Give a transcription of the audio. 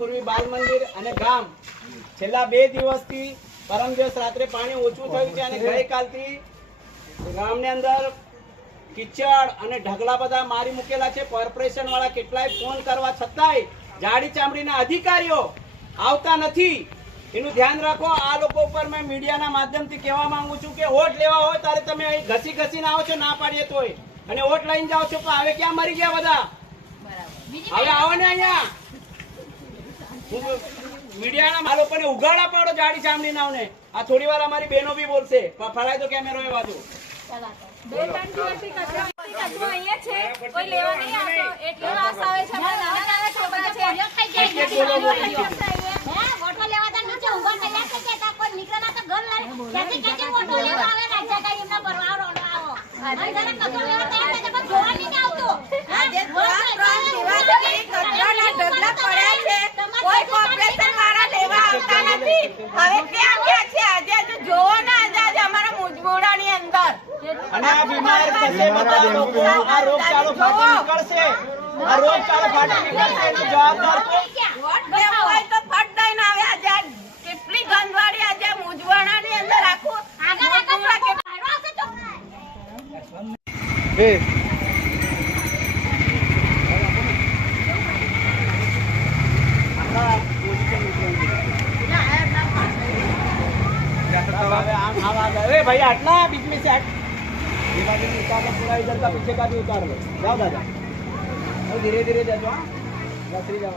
પૂર્વી બાલ મંદિર અને ગામ છેલ્લા 2 દિવસથી પરમ દિવસ રાત્રે પાણી ઓછું થયું છે અને ગઈકાલથી ગામની અંદર કિચડ અને ઢગલા બધા મારી મૂકેલા છે. કોર્પોરેશન વાળા કેટલાય ફોન કરવા છતાંય જાડી ચામડીના અધિકારીઓ આવતા નથી. એનું ધ્યાન રાખો. આ લોકો ઉપર મેં મીડિયાના માધ્યમથી કહેવા માંગુ છું કે વોટ લેવા હોય ત્યારે તમે અહીં ઘસીને આવો છો, ના પાડીએ તોય, અને વોટ લઈને જાઓ છો. પણ હવે ક્યાં મરી ગયા બધા? હવે આવો ને અહીંયા. મીડિયાના આ લોકોને ઉગાડા પાડો જાડી ચામડીના ને. આ થોડી વાર અમારી બહેનો બી બોલશે. ફરાય તો કેમેરો એ બાજુ. કોઈ લેવા નહીં આવતો એટલો રાસ આવે છે. નાના નાના છોકરા છે વોટો લેવા તો નીચે ઊભા કર્યા છે કે કોઈ નીકળેલા તો ઘર લઈ ક્યાંથી વોટો લેવા આવે રાજ્ય કઈ એમના ભરવાડો આવો અને જરા કચરો લેવા તૈયાર છે પણ જોવા નહીં આવતું. આજે 3 દિવસથી કચરાના ઢગલા પડ્યા છે. કોઈ કોર્પોરેશન વાળા લેવા આવતા નથી. હવે ક્યાં ગયા છે? આજે જોવો ને આજે અમારા મુજબોડાની અંદર અને આ બીમાર થશે બધા લોકો. આ રોગચાળો ફાટી નીકળશે. આ રોગચાળો ફાટી નીકળશે એનો જવાબદાર કોણ? વોટ લેવો હોય તો ફટ દઈને આવે. આજે કેટલી ગંદવાડી આજે મુજવાણાની અંદર આખું મુજવાણા કે ભાઈરો હશે તો એ भाई हटना बीच में से हट. ये बाजू में उतारना पूरा इधर का पीछे का भी उतार लो. जाओ दादा धीरे धीरे जाओ. हाँ जाओ.